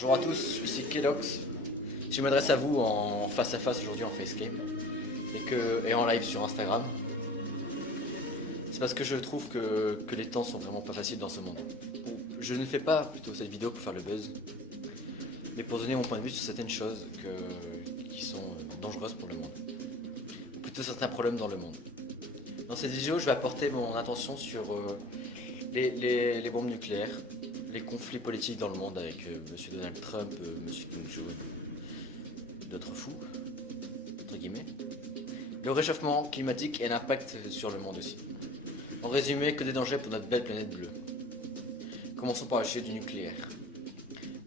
Bonjour à tous, ici Kelox. Je m'adresse à vous en face à face aujourd'hui en facecam et en live sur Instagram. C'est parce que je trouve que les temps sont vraiment pas faciles dans ce monde. Je ne fais pas plutôt cette vidéo pour faire le buzz, mais pour donner mon point de vue sur certaines choses qui sont dangereuses pour le monde. Ou plutôt certains problèmes dans le monde. Dans cette vidéo, je vais apporter mon attention sur les bombes nucléaires, les conflits politiques dans le monde avec Monsieur Donald Trump, Monsieur Kim Jong, d'autres fous, entre guillemets, le réchauffement climatique et l'impact sur le monde aussi. En résumé, que des dangers pour notre belle planète bleue. Commençons par le sujet du nucléaire.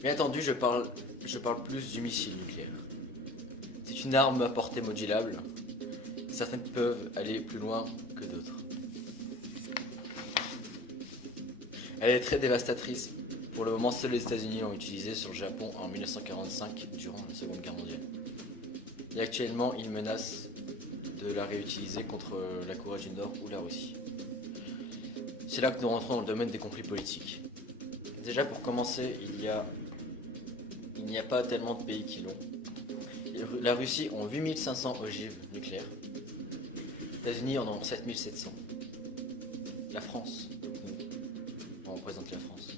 Bien entendu, je parle plus du missile nucléaire. C'est une arme à portée modulable. Certaines peuvent aller plus loin que d'autres. Elle est très dévastatrice. Pour le moment, seuls les États-Unis l'ont utilisée sur le Japon en 1945 durant la Seconde Guerre mondiale. Et actuellement, ils menacent de la réutiliser contre la Corée du Nord ou la Russie. C'est là que nous rentrons dans le domaine des conflits politiques. Déjà, pour commencer, il n'y a pas tellement de pays qui l'ont. La Russie a 8500 ogives nucléaires. Les États-Unis en ont 7700. La France, donc nous, on représente la France,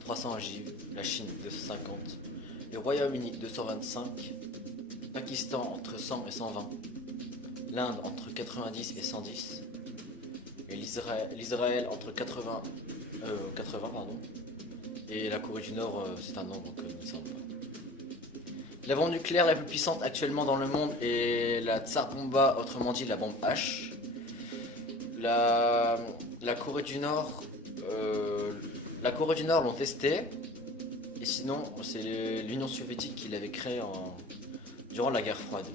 300 ogives. La Chine, 250. Le Royaume-Uni, 225. Pakistan, entre 100 et 120. L'Inde, entre 90 et 110. Et l'Israël, entre 80, pardon. Et la Corée du Nord, c'est un nombre que nous ne savons pas. La bombe nucléaire la plus puissante actuellement dans le monde est la Tsar Bomba, autrement dit la bombe H. La Corée du Nord, l'ont testée. Et sinon, c'est l'Union soviétique qui l'avait créée durant la guerre froide.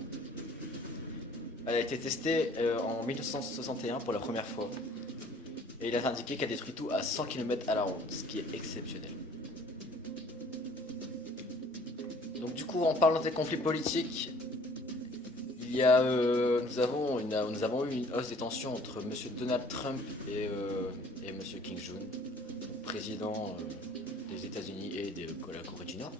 Elle a été testée en 1961 pour la première fois. Et il a indiqué qu'elle détruit tout à 100 km à la ronde, ce qui est exceptionnel. Donc du coup, en parlant des conflits politiques, nous avons eu une hausse des tensions entre M. Donald Trump et M. Kim Jong, président des États-Unis et de la Corée du Nord.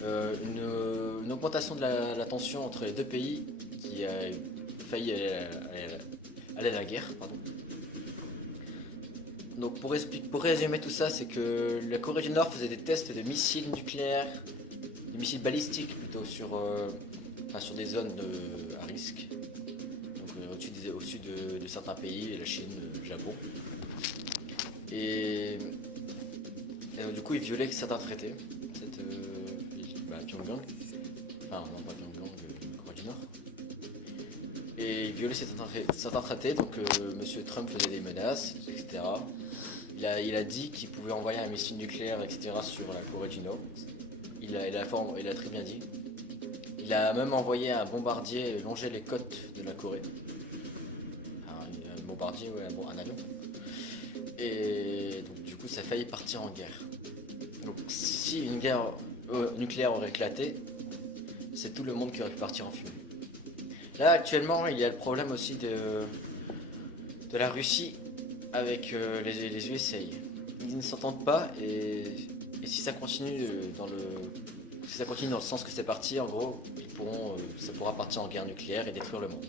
Une augmentation de la tension entre les deux pays qui a failli aller à la guerre. Pardon. Donc pour résumer tout ça, c'est que la Corée du Nord faisait des tests de missiles nucléaires, des missiles balistiques plutôt sur des zones à risque, donc au-dessus de certains pays, la Chine, le Japon. Et du coup, ils violaient certains traités, Pyongyang, enfin non pas Pyongyang, Corée du Nord. Et ils violaient certains traités, donc M. Trump faisait des menaces, etc. Il a dit qu'il pouvait envoyer un missile nucléaire, etc. sur la Corée du Nord. Il a très bien dit. Il a même envoyé un bombardier longer les côtes de la Corée. Un bombardier, ouais, un avion. Et donc du coup, ça a failli partir en guerre. Donc si une guerre nucléaire aurait éclaté, c'est tout le monde qui aurait pu partir en fumée. Là, actuellement, il y a le problème aussi de la Russie avec les USA. Ils ne s'entendent pas et si ça continue dans le sens que c'est parti, en gros, ça pourra partir en guerre nucléaire et détruire le monde.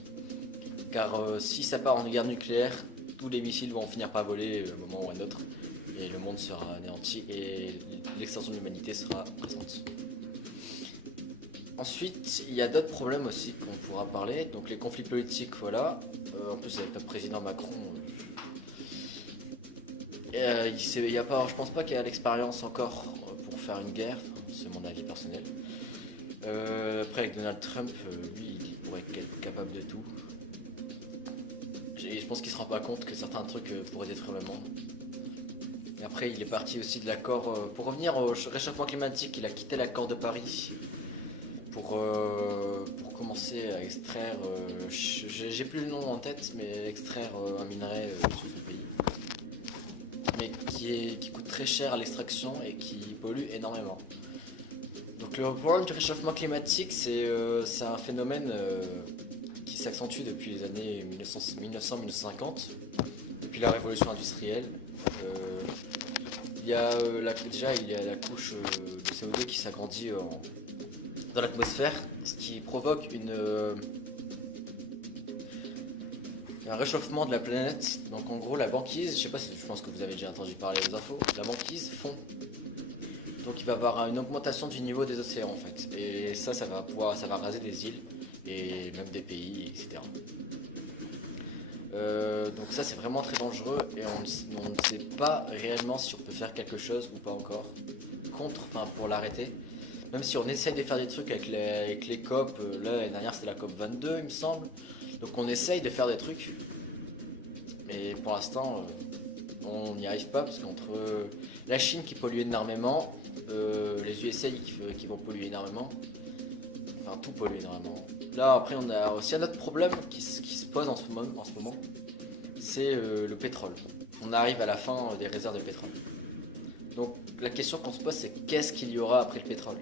Car si ça part en guerre nucléaire, tous les missiles vont finir par voler à un moment ou à un autre et le monde sera anéanti et l'extinction de l'humanité sera présente. Ensuite, il y a d'autres problèmes aussi qu'on pourra parler. Donc les conflits politiques, voilà. En plus avec notre président Macron, je pense pas qu'il y a l'expérience encore pour faire une guerre. C'est mon avis personnel. Après avec Donald Trump, lui, il pourrait être capable de tout. Je pense qu'il se rend pas compte que certains trucs pourraient détruire le monde. Et après, il est parti aussi de l'accord. Pour revenir au réchauffement climatique, il a quitté l'accord de Paris pour commencer à extraire, j'ai plus le nom en tête, mais extraire un minerai sur son pays. Mais qui coûte très cher à l'extraction et qui pollue énormément. Donc le problème du réchauffement climatique, c'est un phénomène qui s'accentue depuis les années 1900-1950, depuis la révolution industrielle. il y a déjà il y a la couche de CO2 qui s'agrandit dans l'atmosphère, ce qui provoque un réchauffement de la planète. Donc en gros la banquise, je sais pas si je pense que vous avez déjà entendu parler aux infos, la banquise fond. Donc il va y avoir une augmentation du niveau des océans en fait. Et ça va raser des îles et même des pays, etc. Donc ça c'est vraiment très dangereux et on ne sait pas réellement si on peut faire quelque chose ou pas encore pour l'arrêter. Même si on essaye de faire des trucs avec les COP, là l'année dernière c'était la COP 22 il me semble. Donc on essaye de faire des trucs, mais pour l'instant on n'y arrive pas parce qu'entre la Chine qui pollue énormément, les USA qui vont polluer énormément, enfin tout pollue énormément. Là après on a aussi un autre problème qui se pose en ce moment, c'est le pétrole. On arrive à la fin des réserves de pétrole. Donc la question qu'on se pose c'est qu'est-ce qu'il y aura après le pétrole.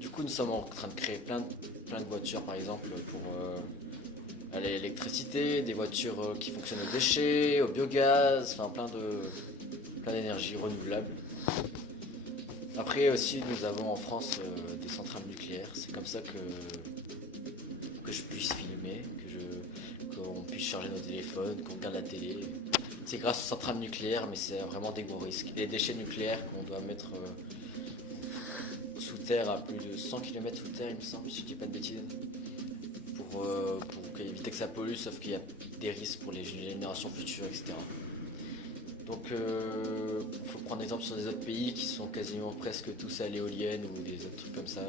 Du coup nous sommes en train de créer plein de voitures par exemple pour l'électricité, des voitures qui fonctionnent aux déchets, au biogaz, enfin plein d'énergies renouvelables. Après aussi nous avons en France des centrales nucléaires, c'est comme ça que je puisse filmer, qu'on puisse charger nos téléphones, qu'on regarde la télé. C'est grâce aux centrales nucléaires, mais c'est vraiment des gros risques. Les déchets nucléaires qu'on doit mettre sous terre à plus de 100 km sous terre il me semble, si je dis pas de bêtises, pour éviter que ça pollue, sauf qu'il y a des risques pour les générations futures, etc. Donc il faut prendre exemple sur des autres pays qui sont quasiment presque tous à l'éolienne ou des autres trucs comme ça.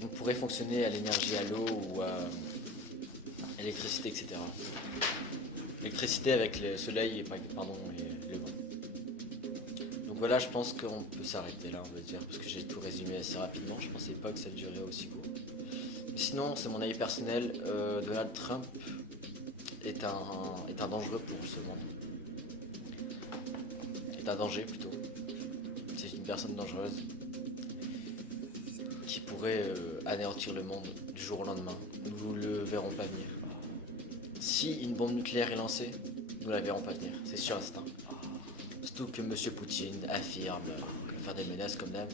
On pourrait fonctionner à l'énergie à l'eau ou à l'électricité, etc. L'électricité avec le soleil et le vent. Donc voilà, je pense qu'on peut s'arrêter là, on va dire, parce que j'ai tout résumé assez rapidement. Je pensais pas que ça durerait aussi court. Sinon, c'est mon avis personnel, Donald Trump est un dangereux pour ce monde. Est un danger plutôt. C'est une personne dangereuse qui pourrait anéantir le monde du jour au lendemain. Nous ne le verrons pas venir. Si une bombe nucléaire est lancée, nous la verrons pas venir, c'est sûr et certain. Surtout que M. Poutine affirme, faire des menaces comme d'hab,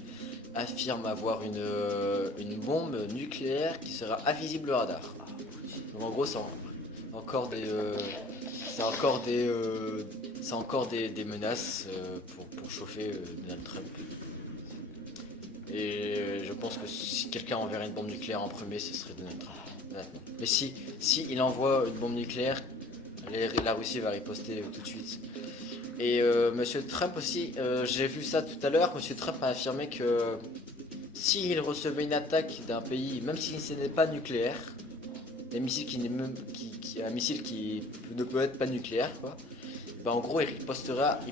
affirme avoir une bombe nucléaire qui sera invisible au radar. Donc en gros, c'est encore des menaces pour chauffer Donald Trump. Et je pense que si quelqu'un enverrait une bombe nucléaire en premier, ce serait Donald Trump. Honnêtement. Mais si il envoie une bombe nucléaire, la Russie va riposter tout de suite. Et Monsieur Trump aussi, j'ai vu ça tout à l'heure, Monsieur Trump a affirmé que s'il recevait une attaque d'un pays, même si ce n'est pas nucléaire, un missile qui ne peut être pas nucléaire, quoi, ben en gros il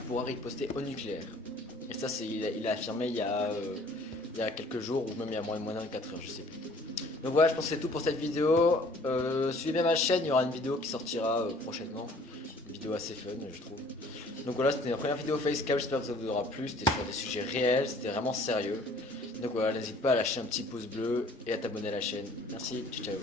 pourra riposter au nucléaire. Et ça il a affirmé il y a quelques jours, ou même il y a moins de 24 heures, je sais plus. Donc voilà, je pense que c'est tout pour cette vidéo. Suivez bien ma chaîne, il y aura une vidéo qui sortira prochainement. Une vidéo assez fun, je trouve. Donc voilà, c'était la première vidéo Facecam, j'espère que ça vous aura plu. C'était sur des sujets réels, c'était vraiment sérieux. Donc voilà, n'hésite pas à lâcher un petit pouce bleu et à t'abonner à la chaîne. Merci, ciao ciao.